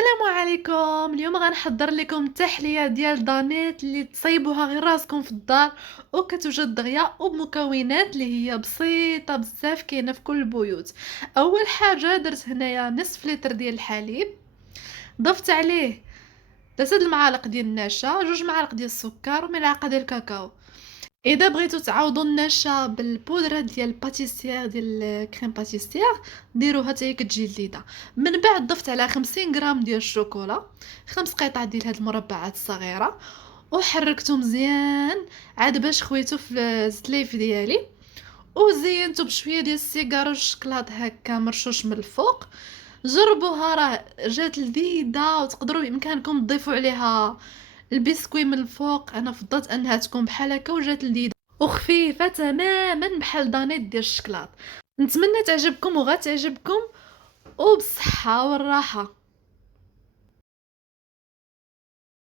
السلام عليكم. اليوم غنحضر لكم التحليه ديال دانيت اللي تصايبوها غير راسكم في الدار وكتوجد دغيا وبمكونات اللي هي بسيطه بزاف كاينه في كل البيوت. اول حاجه درت هنايا نصف لتر ديال الحليب، ضفت عليه 3 المعالق ديال النشا، 2 معالق ديال السكر وملعقه ديال الكاكاو. اذا بغيتو تعوضوا النشا بالبودره ديال الباتيسير ديال الكريم باتيسير ديروها حتى هي كتجي لذيذه. من بعد ضفت على 50 غرام ديال الشوكولا، 5 قطع ديال هاد المربعات الصغيره، وحركته مزيان عاد باش خويته في الزليف ديالي، وزينته بشويه ديال السيجار والشكلاط هكا مرشوش من الفوق. جربوها راه جات لذيذه، وتقدروا بامكانكم تضيفوا عليها البسكوي من الفوق. انا فضلت انها تكون بحال هكا وجات لذيذه وخفيفه تماما بحال دانيت ديال الشكلاط. نتمنى تعجبكم وغتعجبكم، وبالصحه والراحه.